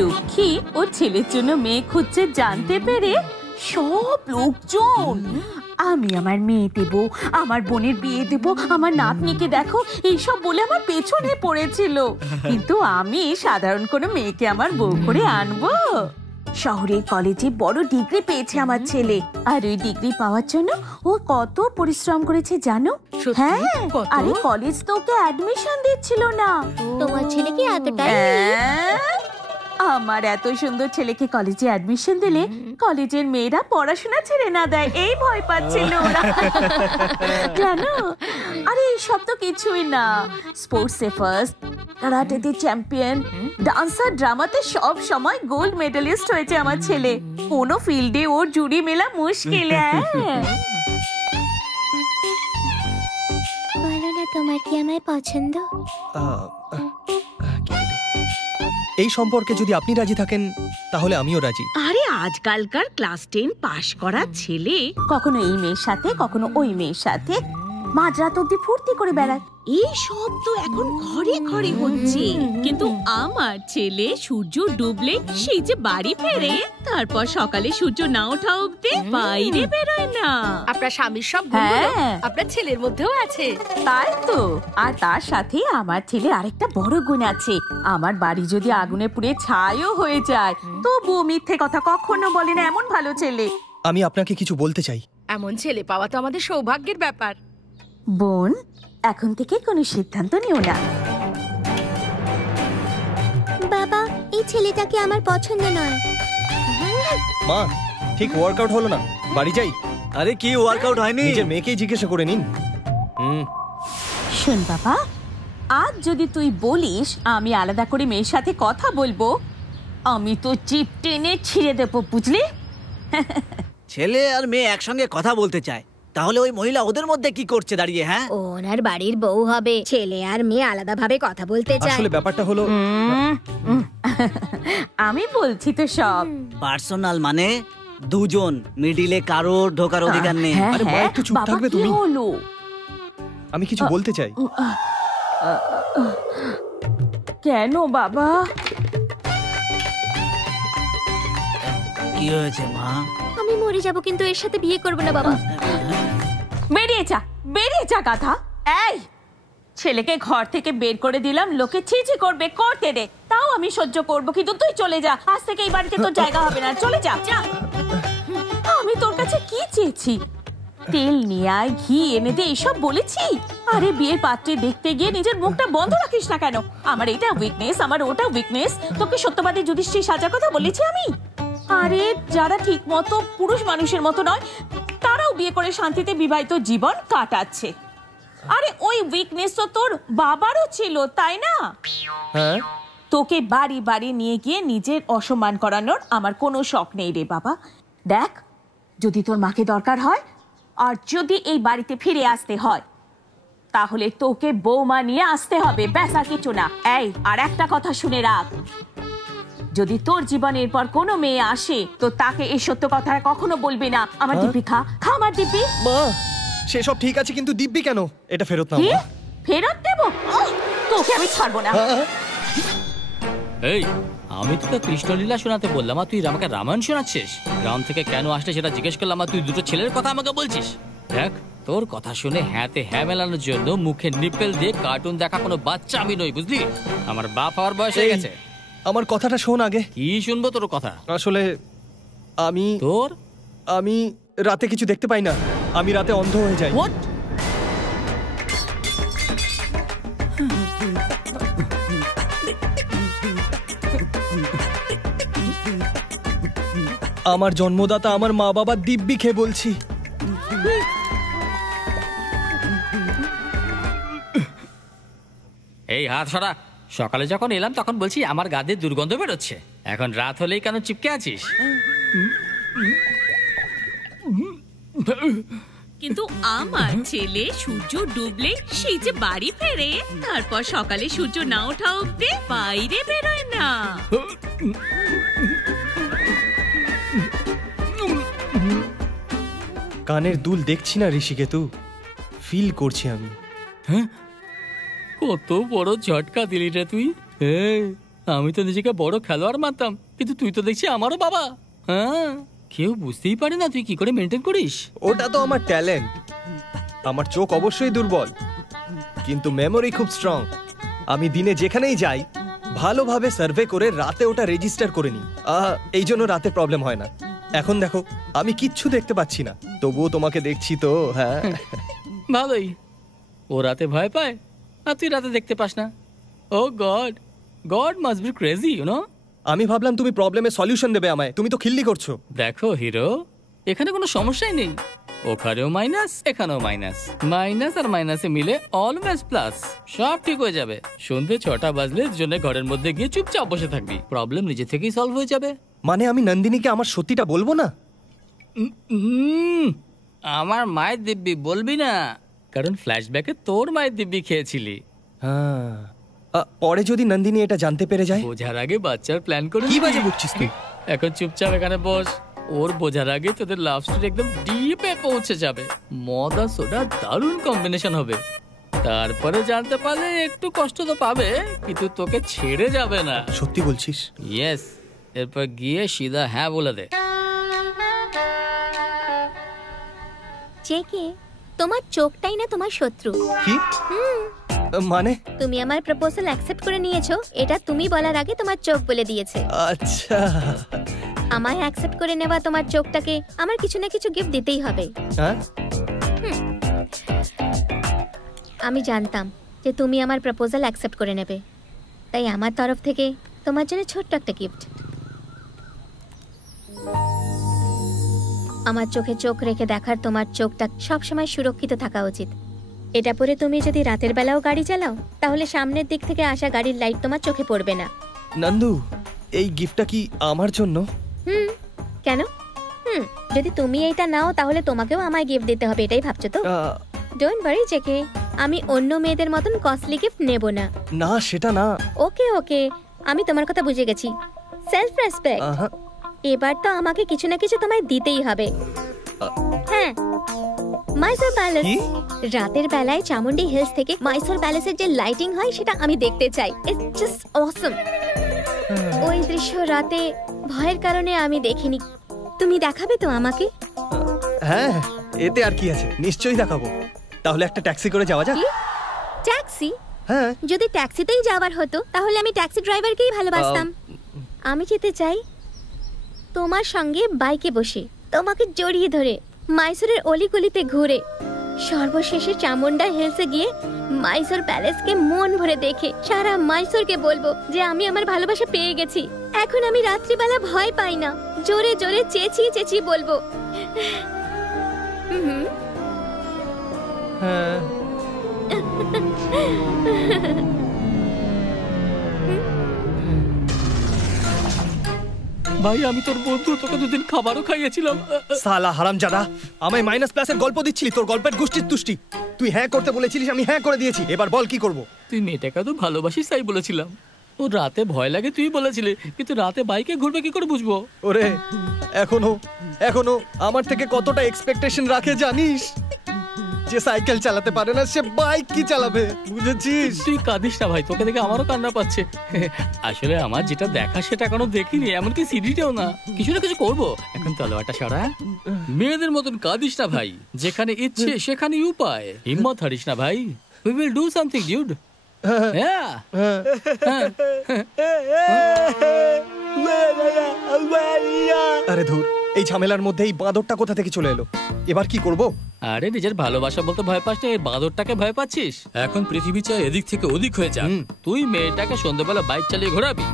লক্ষ্মী ওর ছেলের জন্য মেয়ে খুঁজছে জানতে পেরে সব লোকজন আমি আমার মেয়ে দেব, আমার বোনের বিয়ে দেব, আমার নাতনিকে দেখো এইসব বলে আমার পেছনে পড়েছিল। কিন্তু আমি সাধারণ কোনো মেয়েকে আমার বউ করে আনবো? শহরের কলেজে বড় ডিগ্রি পেয়েছে আমার ছেলে, আর ওই ডিগ্রি পাওয়ার জন্য ও কত পরিশ্রম করেছে জানো? হ্যাঁ, আরে কলেজ তো ওকে অ্যাডমিশন দিচ্ছিল না। তোমার ছেলে কি এতটাই? আমার এত সুন্দর ছেলেকে কলেজে অ্যাডমিশন দিলে কলেজের মেয়েরা পড়াশোনা ছেড়ে না দেয়, এই ভয় পাচ্ছিল ওরা। জানো, আরে এইসব তো কিছুই না। স্পোর্টসে ফার্স্ট, কারাটেতে চ্যাম্পিয়ন, ডান্সার, ড্রামাতে সব সময় গোল্ড মেডালিস্ট হয়েছে আমার ছেলে। কোনো ফিল্ডে ওর জুড়ি মেলা মুশকিল। বলো না, তোমার কি আমায় পছন্দ? এই সম্পর্কে যদি আপনি রাজি থাকেন তাহলে আমিও রাজি। আরে আজকালকার ক্লাস 10 পাশ করা ছেলে কখনো এই মেয়ের সাথে কখনো ওই মেয়ের সাথে মাঝরাত অব্দি ফুর্তি করে বেড়ায়। এই সব তো এখন ঘরে ঘরে হচ্ছে, কিন্তু আমার ছেলে সূর্য ডুবলে সেই যে বাড়ি ফেরে, তারপর সকালে সূর্য না ওঠা অব্দি বাইরে বেরোয় না। আপনার স্বামীর সব আপনার ছেলের মধ্যেও আছে। তাই তো, আর তার সাথে আমার ছেলে আরেকটা বড় গুণ আছে। আমার বাড়ি যদি আগুনে পুড়ে ছাইও হয়ে যায় তবুও মিথ্যে কথা কখনো বলে না, এমন ভালো ছেলে। আমি আপনাকে কিছু বলতে চাই। এমন ছেলে পাওয়া তো আমাদের সৌভাগ্যের ব্যাপার। বোন, এখন থেকে কোনো সিদ্ধান্ত নিও না। বাবা, এই ছেলেটাকে আমার পছন্দ নয়। মা, ঠিক ওয়ার্কআউট হলো না, বাড়ি যাই। আরে কি ওয়ার্কআউট হয়নি? নিজের মেয়েকেই জিজ্ঞাসা করে নিন। শোন বাবা, আজ যদি তুই বলিস আমি আলাদা করে মেয়ের সাথে কথা বলবো, আমি তো চিপ টেনে ছিঁড়ে দেবো, বুঝলি? ছেলে আর মেয়ে একসঙ্গে কথা বলতে চায়, তাহলে ওই মহিলা ওদের মধ্যে কি করছে দাঁড়িয়ে? হ্যাঁ, ওনার বাড়ির বউ হবে, ছেলে আর মেয়ে আলাদাভাবে কথা বলতে চায়। আসলে ব্যাপারটা হলো আমি বলছি তো সব পার্সোনাল, মানে দুজন, মিডিলে কারোর ঢোকার অধিকার নেই। আরে মা, একটু চুপ থাকবে তুমি? আমি কিছু বলতে চাই। কেন বাবা? কি হয়েছে মা? আমি মরে যাব, কিন্তু এর সাথে বিয়ে করব না বাবা। বেরিয়ে যা, বেরিয়ে যা গাধা। এই ছেলেকে ঘর থেকে বের করে দিলাম, লোকে ছিছি করবে, করতে দে, তাও আমি সহ্য করব, কিন্তু তুই চলে যা। আজ থেকে এই বাড়িতে তোর জায়গা হবে না, চলে যা। আমি তোর কাছে কি চেয়েছি? তেল নিয়ে আয়, ঘি এনে দে, এইসব বলেছি? আরে বিয়ের পাত্রে দেখতে গিয়ে নিজের মুখটা বন্ধ রাখিস না কেন? আমার এটা উইকনেস, আমার ওটা উইকনেস। তোকে সত্যবাদী যুধিষ্ঠির সাজার কথা বলেছি আমি? আরে যারা ঠিক মতো পুরুষ মানুষের মতো নয় তারাও বিয়ে করে শান্তিতে বিবাহিত জীবন কাটাচ্ছে। আরে ওই উইকনেস তো তোর বাবারও ছিল, তাই না? হ্যাঁ, তোকে বাড়ি বাড়ি নিয়ে গিয়ে নিজের অসম্মান করানোর আমার কোনো শখ নেই রে বাবা। দেখ, যদি তোর মাকে দরকার হয় আর যদি এই বাড়িতে ফিরে আসতে হয় তাহলে তোকে বৌমা নিয়ে আসতে হবে, ব্যাস আর কিছু না। এই আর একটা কথা শুনে রাখ, যদি তোর জীবনের পর কোনো মেয়ে আসে তো তাকে এই সত্য কথা কখনো বলবি না। আমার দিব্যি খা, খা আমার দিব্যি। মা, সেসব ঠিক আছে, কিন্তু দিব্যি কেন? এটা ফেরত নাও। ফেরত দেবো? তোকে আমি ছাড়বো না। এই, আমি তোকে কৃষ্ণলীলা শোনাতে বললাম আর তুই আমাকে রামায়ণ শোনাচ্ছিস? গ্রাম থেকে কেন আসলে সেটা জিজ্ঞেস করলাম আর তুই দুটো ছেলের কথা আমাকে বলছিস? দেখ, তোর কথা শুনে হ্যাঁতে হ্যাঁ মেলানোর জন্য মুখে নিপেল দিয়ে কার্টুন দেখা কোনো বাচ্চা আমি নই, বুঝলি? আমার বাপ হওয়ার বয়স হয়ে গেছে। আমার কথাটা শোন আগে। কি শুনবো তোর কথা? আসলে আমি রাতে কিছু দেখতে পাই না, আমি রাতে অন্ধ হয়ে যাই। আমার জন্মদাতা আমার মা বাবা দিব্যি খেয়ে বলছি। এই হাত সরা। সকালে যখন এলাম তখন বলছি আমার গা দিয়ে দুর্গন্ধ বেরোচ্ছে, এখন রাত হলেই কেন চিপকে আছিস? কিন্তু আমার ছেলে সূর্য ডুবলে সেই যে বাড়ি ফেরে, তারপর সকালে সূর্য না ওঠা অব্দি বাইরে বেরোয় না। কানের দুল দেখছি না ঋষিকেতু, ফিল করছি আমি। হ্যাঁ, কত বড় ঝটকা দিলি রে তুই। আমি তো নিজেকে বড় খেলোয়াড় মানতাম, কিন্তু তুই তো দেখছি আমারও বাবা। হ্যাঁ, কেউ বুঝতেই পারে না তুই কি করে মেনটেন করিস। ওটা তো আমার ট্যালেন্ট। আমার চোখ অবশ্যই দুর্বল, কিন্তু মেমোরি খুব স্ট্রং। আমি দিনে যেখানেই যাই ভালোভাবে সার্ভে করে রাতে ওটা রেজিস্টার করে নিই। এই জন্য রাতে প্রবলেম হয় না। এখন দেখো আমি কিচ্ছু দেখতে পাচ্ছি না, তবুও তোমাকে দেখছি তো। হ্যাঁ ভালোই, ও রাতে ভয় পায় আর তুই রাতে দেখতে পাস না। Oh God, God must be crazy, you know. আমি ভাবলাম তুমি প্রবলেমের সলিউশন দেবে আমায়, তুমি তো খিল্লি করছো। দেখো হিরো, এখানে কোনো সমস্যাই নেই। ওখানেও মাইনাস, এখানেও মাইনাস, মাইনাস আর মাইনাসে মিলে অলওয়েজ প্লাস। সব ঠিক হয়ে যাবে। সন্ধ্যে 6টা বাজলে দুজনে ঘরের মধ্যে গিয়ে চুপচাপ বসে থাকবি, প্রবলেম নিজে থেকেই সলভ হয়ে যাবে। মানে আমি নন্দিনীকে আমার সত্যিটা বলবো না? আমার মায়ের দিব্যি বলবি না, কারণ ফ্ল্যাশব্যাকে তোর মায়ের দিব্যি খেয়েছিলি। হ্যাঁ, পরে যদি নন্দিনী এটা জানতে পেরে যায়? বোঝার আগে বাচ্চার প্ল্যান করে কি বাজে বকছিস তুই? এখন চুপচাপ এখানে বস। ওর বোঝার আগে তোদের লাভ স্টোরি একদম ডিপে পৌঁছে যাবে। মদ আর সোডা দারুণ কম্বিনেশন হবে। তারপরে জানতে পারলে একটু কষ্ট তো পাবে, কিন্তু তোকে ছেড়ে যাবে না। সত্যি বলছিস? ইয়েস। এরপর গিয়ে সিধা হ্যাঁ বলে দে। জেকে, তোমার চোখটাই না তোমার শত্রু। কি মানে? তুমি আমার প্রপোজাল অ্যাকসেপ্ট করে নিয়েছো, এটা তুমি বলার আগে তোমার চোখ বলে দিয়েছে। আচ্ছা, আমায় অ্যাকসেপ্ট করে নেওয়া তোমার চোখটাকে আমার কিছু না কিছু গিফট দিতেই হবে। হ্যাঁ, আমি জানতাম যে তুমি আমার প্রপোজাল অ্যাকসেপ্ট করে নেবে, তাই আমার তরফ থেকে তোমার জন্য ছোট্ট একটা গিফট। আমার চোখে চোখ রেখে দেখার তোমার চোখটা সবসময় সুরক্ষিত থাকা উচিত। এটা পরে তুমি যদি রাতের বেলাও গাড়ি চালাও, তাহলে সামনের দিক থেকে আসা গাড়ির লাইট তোমার চোখে পড়বে না। নন্দু, এই গিফটটা কি আমার জন্য? কেন? যদি তুমি এইটা নাও তাহলে তোমাকেও আমায় গিফট দিতে হবে, এটাই ভাবছো তো? ডোন্ট ওয়ারি জেকে, আমি অন্য মেয়েদের মতন কস্টলি গিফট নেব না। না, সেটা না। ওকে ওকে, আমি তোমার কথা বুঝে গেছি। Self respect. এবার তো আমাকে কিছু না কিছু তোমায় দিতেই হবে। হ্যাঁ, মাইসোর প্যালেস। রাতের বেলায় চামুন্ডি হিলস থেকে মাইসোর প্যালেসের যে লাইটিং হয় সেটা আমি দেখতে চাই। ইটস জাস্ট অসম। ওই দৃশ্য রাতে ভয়ের কারণে আমি দেখিনি। তুমি দেখাবে তো আমাকে? হ্যাঁ, এতে আর কি আছে, নিশ্চয়ই দেখাবো। তাহলে একটা ট্যাক্সি করে যাওয়া যাক। ট্যাক্সি? হ্যাঁ। যদি ট্যাক্সিতেই যাওয়ার হতো তাহলে আমি ট্যাক্সি ড্রাইভারকেই ভালোবাসতাম। আমি যেতে চাই তোমার সঙ্গে বাইকে বসে, তোমাকে জড়িয়ে ধরে, মাইসোরের অলিগলিতে ঘুরে, সর্বশেষে চামুন্ডা হিলসে গিয়ে মাইসোর প্যালেসকে মন ভরে দেখে সারা মাইসোরকে বলবো যে আমি আমার ভালোবাসা পেয়ে গেছি। এখন আমি রাত্রিবেলা ভয় পাই না, জোরে জোরে চেঁচিয়ে চেঁচিয়ে বলবো। হ্যাঁ। ভাই, আমি তোর বন্ধু, তোকে দুদিন খাবারও খাইয়েছিলাম। সালা হারামজাদা, আমায় মাইনাস প্লাসের গল্প দিচ্ছিলি, তোর গল্পের গোষ্ঠীর তুষ্টি। তুই হ্যাঁ করতে বলেছিলিস, আমি হ্যাঁ করে দিয়েছি, এবার বল কি করব? তুই মেয়েটাকে তো ভালোবাসিস তাই বলেছিলাম। ও রাতে ভয় লাগে তুই বলেছিলি, কিন্তু রাতে বাইকে ঘুরবে কি করে বুঝবো? ওরে, এখনো আমার থেকে কতটা এক্সপেকটেশন রাখে জানিস? যে সাইকেল চালাতে পারে না সে বাইক কি চালাবে, বুঝেছিস? তুই কাঁদিস না ভাই, তোকে দেখে আমারও কান্না পাচ্ছে। আসলে আমার যেটা দেখা সেটা এখনো দেখিনি, এমনকি সিডিটাও না। কিছু না কিছু করবো, এখন তলোয়ারটা সরা। মেয়েদের মতন কাঁদিস না ভাই, যেখানে ইচ্ছে সেখানে উপায়। হিম্মত হারিস না ভাই, we will do something dude. আরে ধুর, এই ঝামেলার মধ্যে এই বাঁদরটা কোথা থেকে চলে এলো? এবার কি করব? আরে নিজের ভালোবাসা বলতে ভয় পাস না, এই বাঁদরটাকে ভয় পাচ্ছিস? এখন পৃথিবী চাই এদিক থেকে ওদিক হয়ে যা। তুই মেয়েটাকে সন্ধ্যাবেলা বাইক চালিয়ে ঘোরাবি।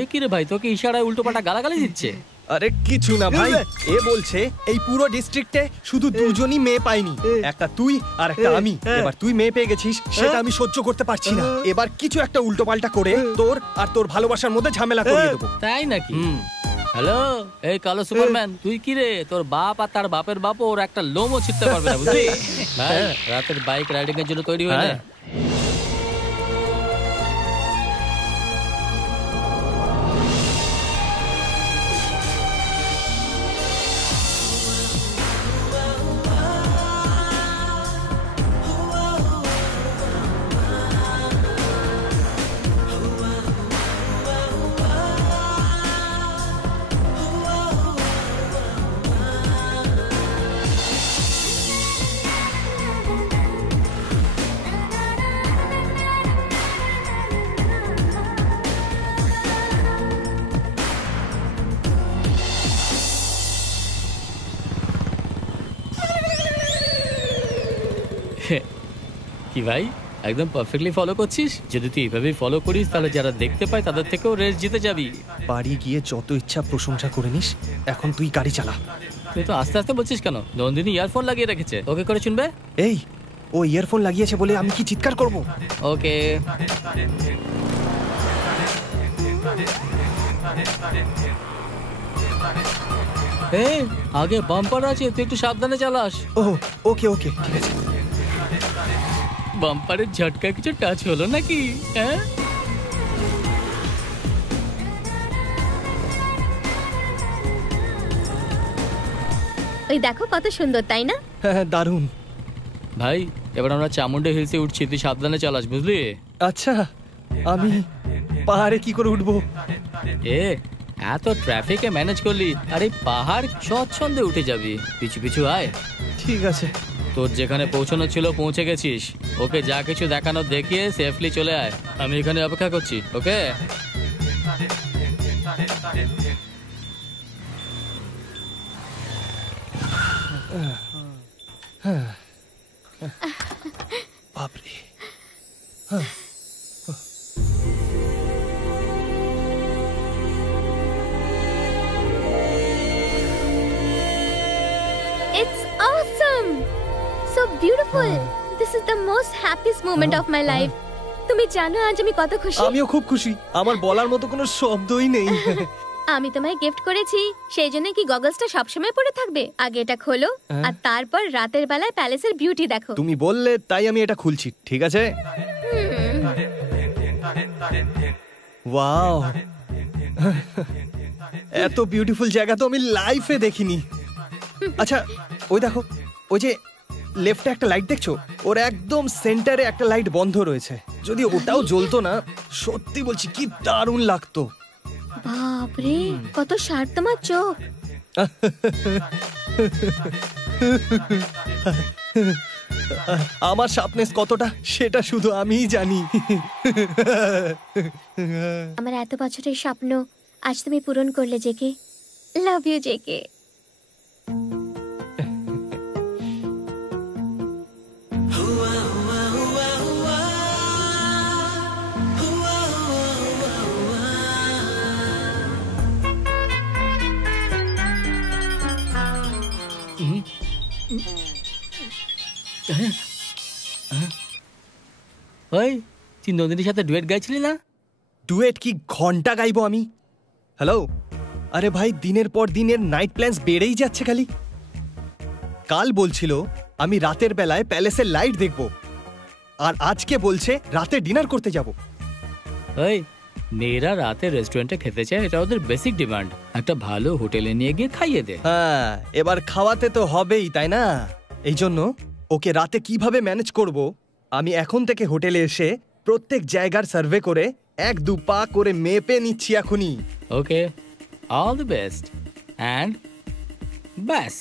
এ কি রে ভাই, তোকে ইশারায় উল্টোপাল্টা গালাগালি দিচ্ছে? আরে কিছু না ভাই, এ বলছে এই পুরো ডিস্ট্রিক্টে শুধু দুজনই মেয়ে পাইনি, একটা তুই আর একটা আমি। এবার তুই মেয়ে পেয়ে গেছিস, সেটা আমি সহ্য করতে পারছি না। এবার কিছু একটা উল্টোপাল্টা করে তোর আর তোর ভালোবাসার মধ্যে ঝামেলা করিয়ে দেবো। তাই নাকি? হ্যালো, এই কালো সুপারম্যান, তুই কি রে? তোর বাপ আর তার বাপের বাপও ওর একটা লোমও ছিটতে পারবে না, বুঝলি? ভাই, রাতের বাইক রাইডিং এর জন্য তৈরি হয়ে যা। কি ভাই একদম পারফেক্টলি ফলো করছিস? যদি তুই এভাবেই ফলো করিস তাহলে যারা দেখতে পায় তাদের থেকেও রেস জিতে যাবি। বাড়ি গিয়ে যত ইচ্ছা প্রশংসা করে নিস, এখন তুই গাড়ি চালা। তুই তো আস্তে আস্তে বলছিস কেন? নন্দিনী ইয়ারফোন লাগিয়ে রেখেছে, ওকে করে শুনবে। এই, ও ইয়ারফোন লাগিয়েছে বলে আমি কি চিৎকার করব? ওকে। এই আগে বাম্পার আছে, তুই একটু সাবধানে চালাস। ও ওকে ওকে ঠিক আছে। বাম্পারের ঝটকা কিছু টাচ হলো নাকি? হ্যাঁ ওই দেখো কত সুন্দর, তাই না? হ্যাঁ দারুণ। ভাই এবার আমরা চামুন্ডা হিলসে উঠছি, তুই সাবধানে চালাস বুঝলি? আচ্ছা, আমি পাহাড়ে কি করে উঠবো? এ এত ট্রাফিকে ম্যানেজ করলি, আর এই পাহাড় স্বচ্ছন্দে উঠে যাবি। পিছু পিছু আয়। ঠিক আছে। তোর যেখানে পৌঁছানো ছিল পৌঁছে গেছিস। ওকে যা কিছু দেখানো দেখিয়ে সেফলি চলে আয়, আমি এখানে অপেক্ষা করছি। ওকে বাপরে। It's awesome! So beautiful! This is the most happiest moment of my life. তুমি জানো আজ আমি কত খুশি? আমিও খুব খুশি, আমার বলার মতো কোনো শব্দই নেই। আমি তোমায় গিফট করেছি, সেই জন্য কি গগলসটা সবসময় পরে থাকবে? আগে এটা খোলো আর তারপর রাতের বেলায় প্যালেসের বিউটি দেখো। তুমি বললে তাই আমি এটা খুলছি, ঠিক আছে? ওয়াও, এত বিউটিফুল জায়গা তো আমি লাইফে দেখিনি। আচ্ছা ওই দেখো, ওই যে লেফটে একটা লাইট দেখছো, ওর একদম সেন্টারে একটা লাইট বন্ধ রয়েছে। যদি ওটাও জ্বলতো না, সত্যি বলছি কি দারুণ লাগতো। বাপরে কত শার্প তোমার চোখ। আমার শার্পনেস কতটা সেটা শুধু আমিই জানি। আমার এত বছরের স্বপ্ন আজ তুমি পূরণ করলে জেকে। Love you JK. ওই তুই নন্দিনীর সাথে ডুয়েট গাইছিলি না? ডুয়েট কি ঘন্টা গাইবো আমি? হ্যালো, আরে ভাই দিনের পর দিনের নাইট প্ল্যানস বেড়েই যাচ্ছে খালি। কাল বলছিল আমি রাতের বেলায় প্যালেসের লাইট দেখব, আর আজকে বলছে রাতে ডিনার করতে যাব। ওই মেয়েরা রাতে রেস্টুরেন্টে খেতে চায়, এটা ওদের বেসিক ডিমান্ড। একটা ভালো হোটেলে নিয়ে গিয়ে খাইয়ে দে। হ্যাঁ, এবার খাওয়াতে তো হবেই, তাই না? এই জন্য ওকে রাতে কিভাবে ম্যানেজ করব, আমি এখন থেকে হোটেলে এসে প্রত্যেক জায়গার সার্ভে করে 1-2 পা করে মেপে নিচ্ছি এখনই। ওকে, অল দ্য বেস্ট অ্যান্ড ব্যাস।